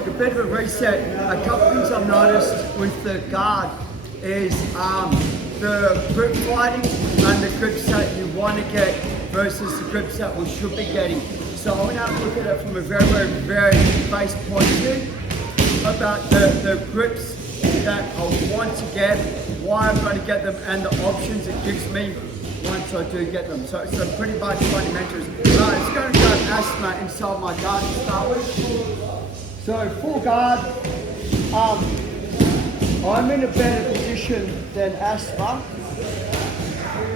A bit of a reset. A couple things I've noticed with the guard is the grip fighting and the grips that you want to get versus the grips that we should be getting. So I want to look at it from a very base point of view about the grips that I want to get, why I'm going to get them, and the options it gives me once I do get them. So pretty much fundamentals. It's going to go asthma inside my guard to start with. So full guard, I'm in a better position than asthma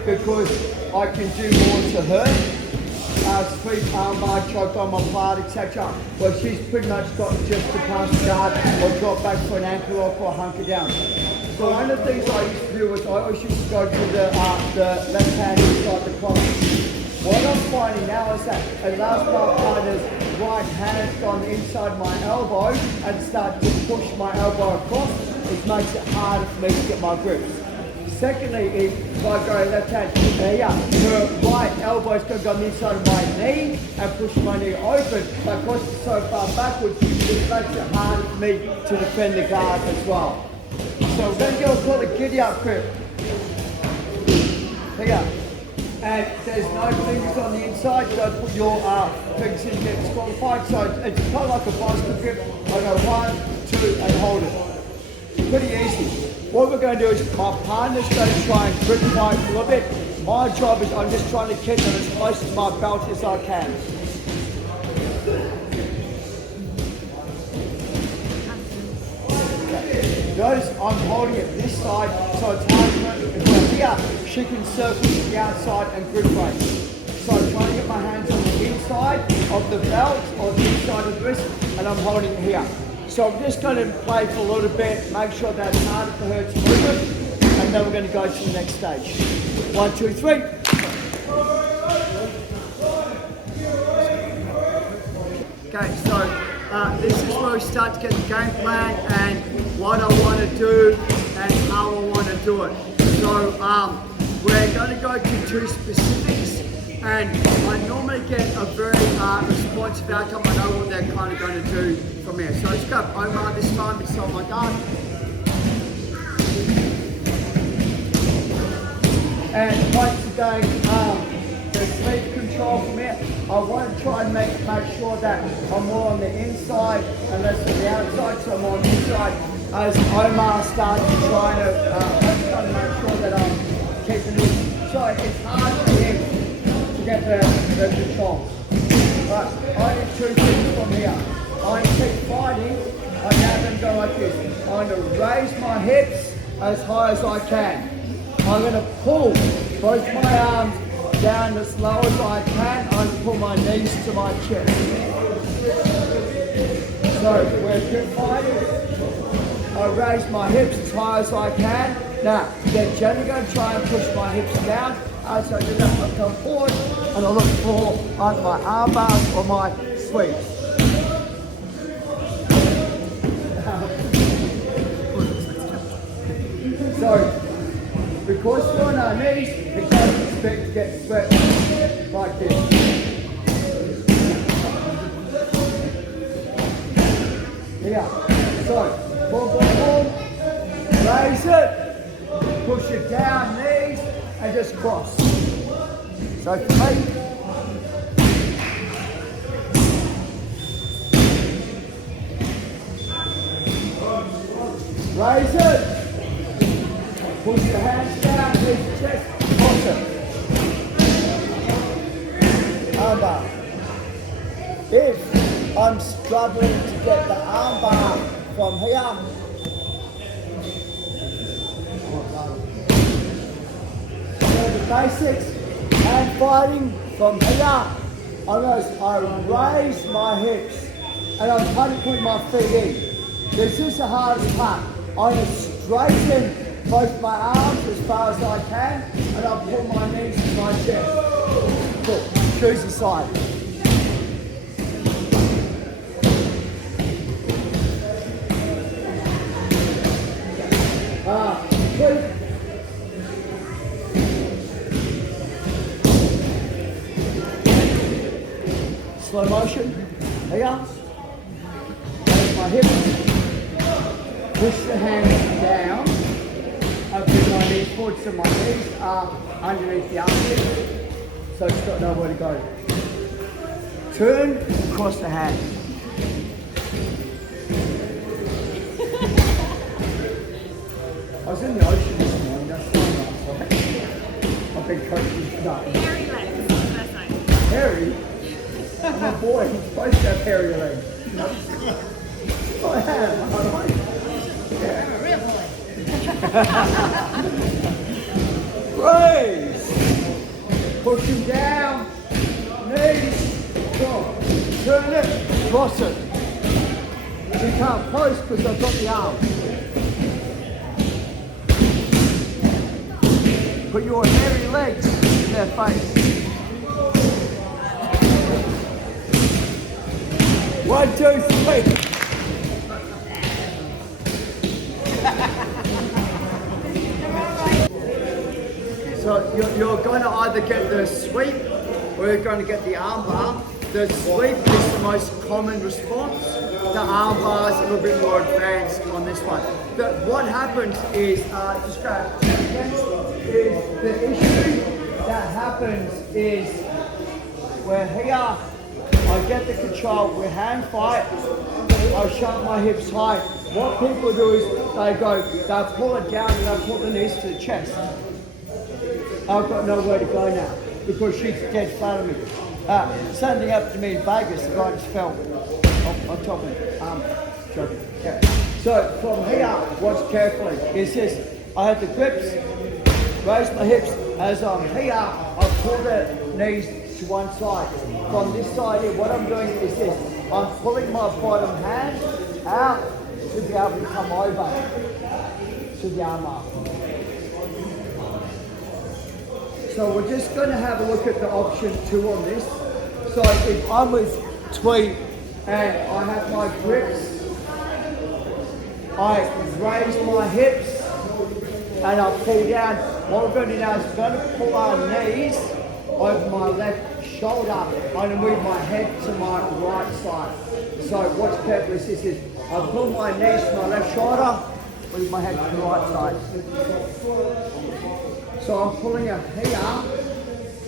because I can do more to her. Sweep armbar, choke on my part, etc. Well, she's pretty much got just to pass the guard or drop back for an ankle lock or hunker down. So one of the things I used to do was I always used to go to the left hand inside the collar. What I'm finding now is that it allows my partner's right hand on the inside of my elbow and start to push my elbow across, which makes it harder for me to get my grips. Secondly, if I go left hand, her right elbow is going to go on the inside of my knee and push my knee open, but because it's so far backwards, it makes it harder for me to defend the guard as well. So we're going to go called a Giddy Up Grip. Here. And there's no fingers on the inside, you don't put your fingers in, get disqualified. So it's kind of like a bicycle grip. I go 1, 2 and hold it. Pretty easy. What we're going to do is my partner's going to try and grip fight a little bit. My job is I'm just trying to keep them as close to my belt as I can. Notice I'm holding it this side, so it's hard for here. She can circle to the outside and grip break. So I'm trying to get my hands on the inside of the belt or the inside of the wrist, and I'm holding it here. So I'm just going to play for a little bit, make sure that it's harder for her to move it, and then we're going to go to the next stage. 1, 2, 3. Okay, so this is where we start to get the game plan and what I want to do and how I want to do it. So we're going to go to 2 specifics, and I normally get a very responsive outcome. I know what they're kind of going to do from here. So let's grab Omar this time beside my guard. And once again, the sleep control from here, I want to try and make sure that I'm more on the inside and less on the outside, so I'm on the inside as Omar starts to try to make sure that I'm keeping it. So it's hard for him to get the control. But I need 2 things from here. I keep fighting, I now then go like this. I'm going to raise my hips as high as I can. I'm going to pull both my arms down as low as I can. I'm going to pull my knees to my chest. So we're good fighting. I raise my hips as high as I can. Now, then gently going to try and push my hips down. As I do that, I come forward and I look for either my arm bars or my sweeps. So, because we're on our knees, we don't expect to get swept like this. Here. So, boom, raise it, push it down, knees, and just cross. So for me, raise it. Push your hands down, lift your chest, cross it. Armbar. If I'm struggling to get the armbar from here, so the basics, hand fighting from here, I raise my hips and I'm trying to put my feet in. This is the hardest part. I'm going to straighten both my arms as far as I can, and I'll pull my knees to my chest. Cool. Choose the side. Slow motion. Here. Raise my hips. push the hands down, and bring my knees forward so my knees are underneath the armpit, so it's got nowhere to go. Turn, cross the hands. I was in the ocean this morning, that's not right. I've been coaching today. Hairy legs, that's nice. Hairy? I'm a boy, I'm supposed to have hairy legs. I am, am I right? I'm a real boy. Raise. Push him down. Knees. Cross. Turn it. Cross it. You can't post because I've got the arm. Put your hairy legs in their face. 1, 2, 3. So you're going to either get the sweep or you're going to get the arm bar. The sweep is the most common response. The arm bar is a little bit more advanced on this one. But what happens is, just go, is the issue that happens is where here I get the control, we hand fight, I shut my hips high. What people do is they'll pull it down and they'll pull the knees to the chest. I've got nowhere to go now because she's dead flat of me. Same thing happened to me in Vegas, the guy just fell on top of me. Joking. Yeah. So from here, watch carefully, is this. I have the grips, raise my hips. As I'm here, I pull the knees to one side. From this side here, what I'm doing is this. I'm pulling my bottom hand out to be able to come over to the arm bar. So we're just going to have a look at the option 2 on this. So if I'm with Tweet and I have my grips, I raise my hips and I pull down. What we're going to do now is we're going to pull our knees over my left shoulder. I'm going to move my head to my right side. So what's careful is this is, I pull my knees to my left shoulder, move my head to the right side. So I'm pulling up here,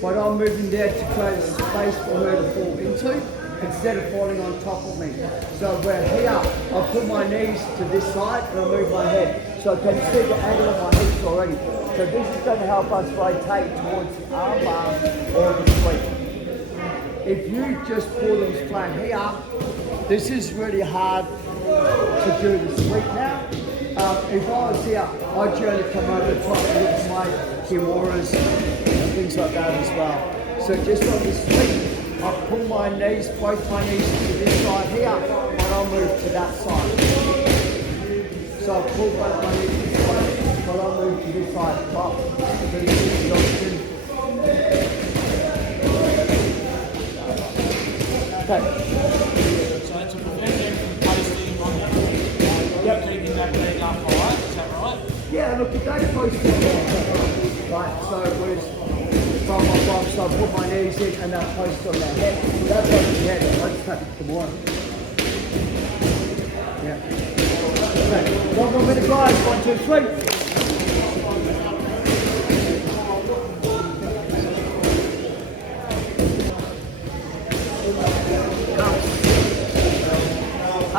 but I'm moving there to create space for her to fall into, instead of falling on top of me. So we're here, I put my knees to this side and I move my head. So I can see the angle of my hips already. So this is going to help us rotate towards the arm bar or the sweep. If you just pull them flat here, this is really hard to do the sweep now. If I was here, I'd generally come over the top with my kimuras and things like that as well. So just on the sweep, I pull my knees, both my knees to this side here, and I'll move to that side. So I pull both my knees to this side, but I'll move to this side. Up. Okay. So to prevent them from posting on you, you're keeping that leg up high, is that right? Yeah, look, if they post it right, so it was from my bum, so I put my knees in and they'll post on their head. That's what the head, I just have it tomorrow. Yeah. Okay, 1 more minute guys, 1, 2, 3. A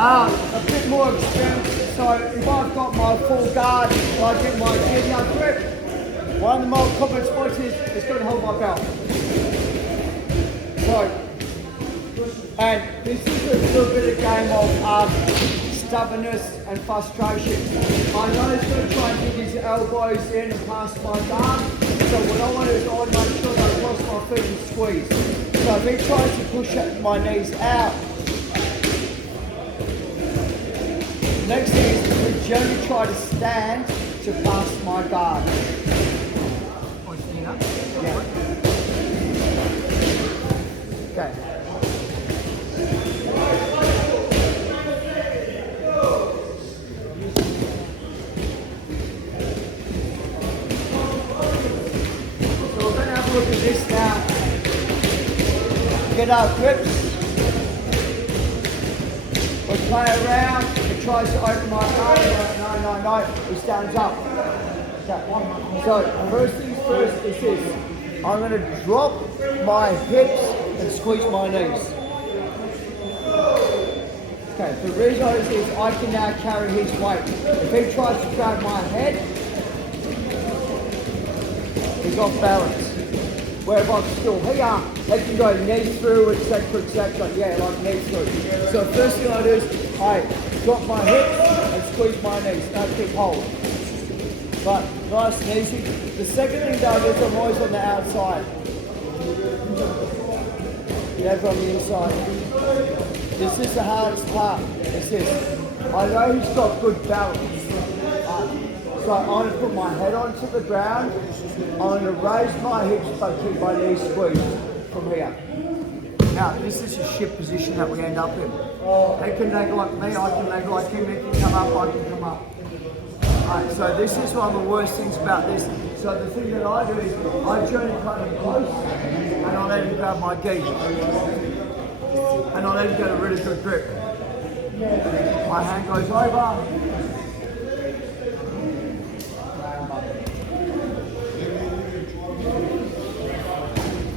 bit more extreme, so if I've got my full guard, I get my Giddy Up Grip. One of the more common spots is it's going to hold my belt. So, and this is a little bit of game of stubbornness and frustration. I know he's going to try and get his elbows in and past my guard, so what I want to do is I want to make sure that I cross my feet and squeeze. So if he tries to push my knees out, next thing is we generally try to stand to pass my guard. Yeah. Okay. So we're going to have a look at this now. Get our grips. We'll play around. tries to open my arm, no, he stands up. Okay. So first things first is this. I'm going to drop my hips and squeeze my knees. Okay, the reason is I can now carry his weight. If he tries to grab my head, he's off balance. Where if I'm still here, they can go knees through, etc. Yeah, like knees through. So first thing I do is I drop my hips and squeeze my knees. No keep hold. But nice and easy. The second thing though is I'm always on the outside. Never on the inside. This is the hardest part. It's this. I know he's got good balance. So I'm going to put my head onto the ground. I'm going to raise my hips but keep my knees squeezed from here. Now this is a shit position that we end up in. They can nag like me, I can nag like him, he can come up, I can come up. Alright, so this is one of the worst things about this. So the thing that I do is I journey kind of close and I let him grab my gi. And I let him get a really good grip. My hand goes over.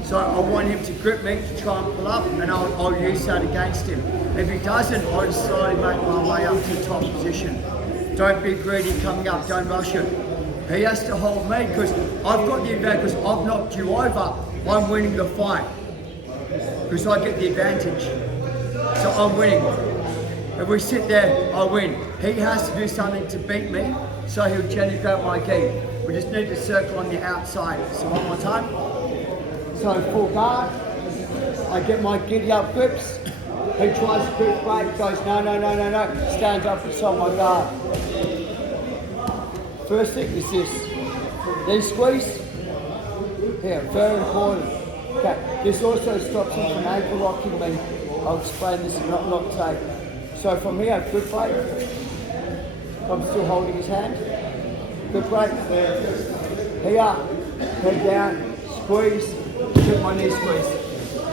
So I want him to grip me to try and pull up and I'll use that against him. If he doesn't, I'll just slowly make my way up to the top position. Don't be greedy coming up, don't rush it. He has to hold me because I've got the advantage, because I've knocked you over, I'm winning the fight. Because I get the advantage. So I'm winning. If we sit there, I win. He has to do something to beat me, so he'll gently grab my gi. We just need to circle on the outside. So one more time. So full guard, I get my giddy up grips. He tries to grip break, goes no, stands up inside my guard. First thing is this, then squeeze, here, very important. Okay, this also stops him from ankle locking me. I'll explain this not today. So from here, grip break, I'm still holding his hand, grip break, here, head down, squeeze, get my knee squeeze.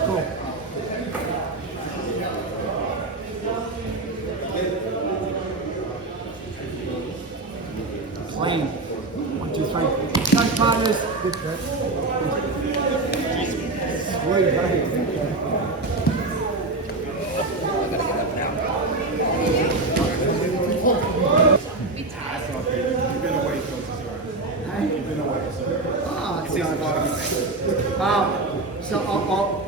Cool. Clean. 1, 2, 3. Touch partners. Good grip. Sweet, hey. So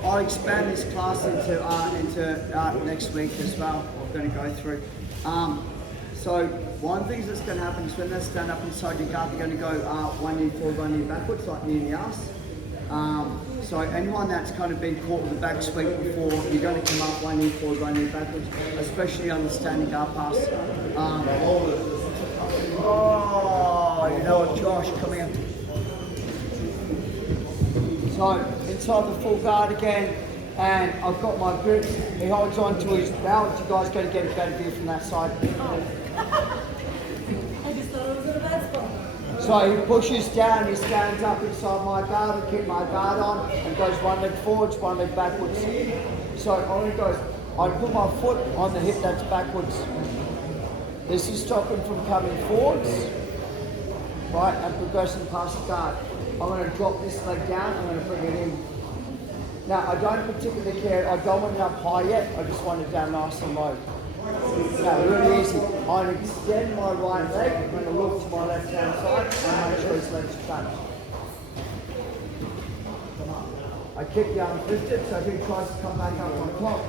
I'll expand this class into next week as well. I'm going to go through. So one thing that's going to happen is when they stand up inside your guard, they're going to go 1 knee forward, 1 knee backwards, like knee in the ass. So anyone that's kind of been caught with a back sweep before, you're going to come up 1 knee forward, 1 knee backwards, especially on the standing guard pass. Oh, you know what, Josh, come here. So inside the full guard again, and I've got my grips. He holds on to his balance. You guys got to get a better view from that side. I just thought it was in a bad spot. So he pushes down, he stands up inside my guard, I keep my guard on, and goes 1 leg forwards, 1 leg backwards. So on he goes. I put my foot on the hip that's backwards. This is stopping from coming forwards, right, and progressing past the guard. I'm going to drop this leg down, I'm going to bring it in. Now, I don't particularly care, I don't want it up high yet, I just want it down nice and low. Now, really easy. I'm going to extend my right leg, I'm going to look to my left hand side and make sure his legs touch. I keep the arms lifted, so if he tries to come back up on top,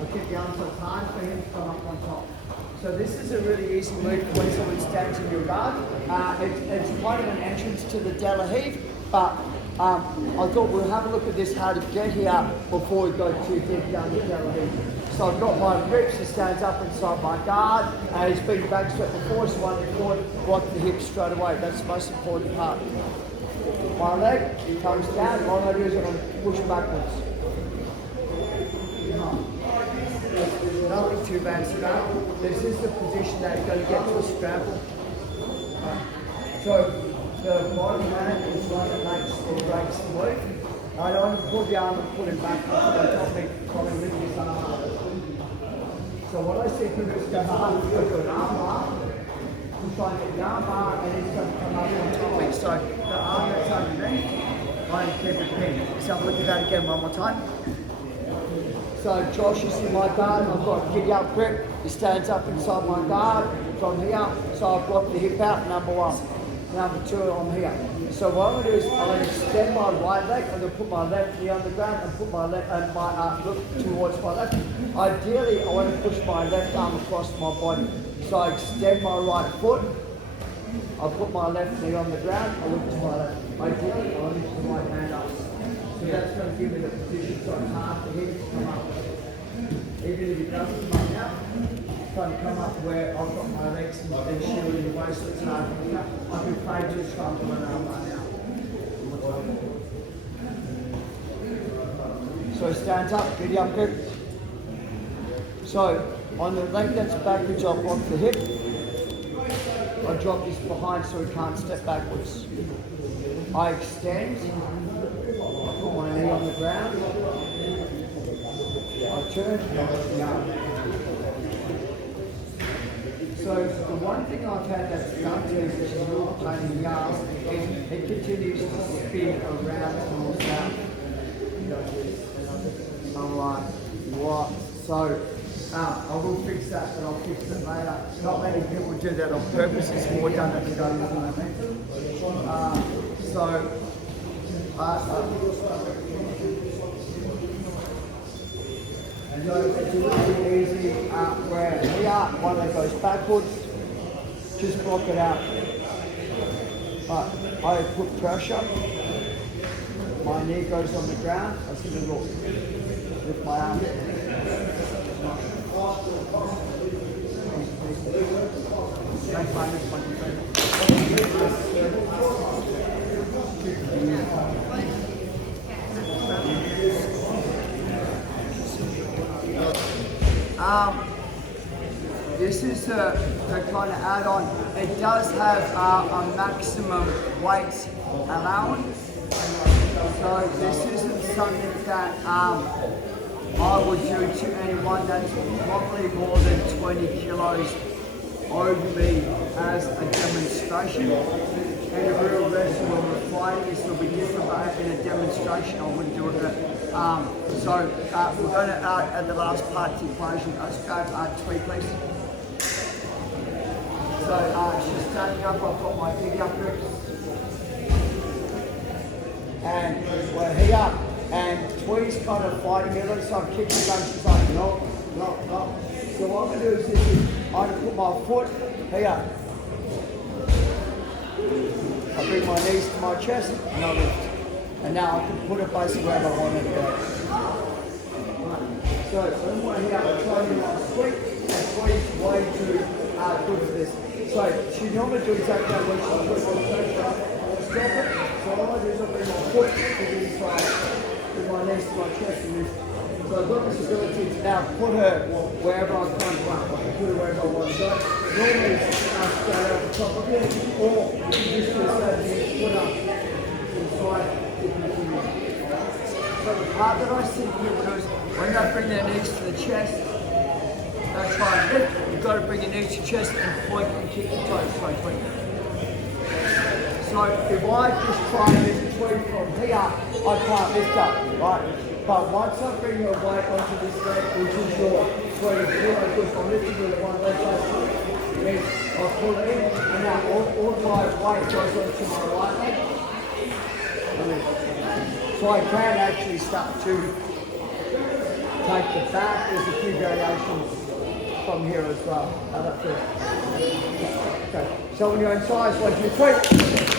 I keep the arms up hard for him to come up on top. So this is a really easy move when someone stands in your guard. It's kind of an entrance to the De La Heave, but I thought we'll have a look at this, how to get here before we go too deep down the De La Heave. So I've got my grips, he stands up inside my guard, and he's been back swept before, so one forward, block the hips straight away. That's the most important part. My leg comes down, all I do is I'm going to push backwards. Nothing too bad scramble. This is the position that you're going to get to a scramble. So the bottom hand is one that makes or breaks the move. I don't want to pull the arm and pull him back on top of me, probably lift his arm up. So what I see people is go hard, go to an arm. trying to get the arm bar and it's going to come up on top of me. So the arm that's underneath, I keep it pinned. So look at that again one more time. So Josh is in my guard, I've got Giddy Up Grip, he stands up inside my guard from here, so I've got the hip out, number one. Number two, I'm here. So what I'm going to do is I'm going to extend my right leg, I'm going to put my left knee on the ground and put my left and my look towards my left. Ideally, I want to push my left arm across my body. So I extend my right foot, I put my left knee on the ground, I look to my left. Ideally, I want to lift the right hand up. So that's going to give me the position so it's hard for him to come up. Even if it doesn't come up now, it's going to come up where I've got my legs and shielding the waist, so it's hard for me. I can play to try and do an arm right now. So stands up, Giddy Up Grip. So on the leg that's backwards, I block the hip. I drop this behind so he can't step backwards. I extend. Put my knee on the ground. I turn and I lift the arm. So the one thing I've had that's done to me, which is a little pain in the ass, is it continues to spin around towards that. I'm like, what? So I will fix that, but I'll fix it later. Not many people do that on purpose. It's more done at the go with momentum. So it's really easy where here, one that goes backwards, just block it out. But I put pressure, my knee goes on the ground, I see the look with my arm. This is the kind of add-on. It does have a maximum weight allowance. So this isn't something that I would do to anyone that's probably more than 20 kilos over me as a demonstration. And a real wrestler when we're fighting, this will be different, but in a demonstration I wouldn't do it. So we're going to at the last part to equation. Let's go tweak please. So she's standing up, I've got my Giddy Up Grips. And we're here, and Twee's kind of fighting me, so I'm kicking back, she's like, no. So what I'm going to do is this, I'm going to put my foot here. I bring my knees to my chest, and I lift. And now I can put it basically wherever I want it to go. So when we're here, I'm trying to do my sweep, and Twee's way too good for this. So she normally do exactly that when she puts on the pressure. Stop it. So all I do is I bring my foot to the inside, with my knees to my chest and lift. So I've got this ability to now put her wherever I can want. I can put her wherever I want. So normally straight over the top of it, or you can just do the same thing, put her inside. So the part that I see here is when I bring their knees to the chest, that's right, you've got to bring your knees to your chest and point and kick your toes. So if I just try and lift between from here, I can't lift up, right? But once I bring your weight onto this leg, which is your 20 because I'm lifting with the one leg, then I pull it in, and now all my weight goes onto my right leg. So I can actually start to take the back. There's a few variations from here as well. How that feels? Okay. So when you're inside, 1, 2, 3.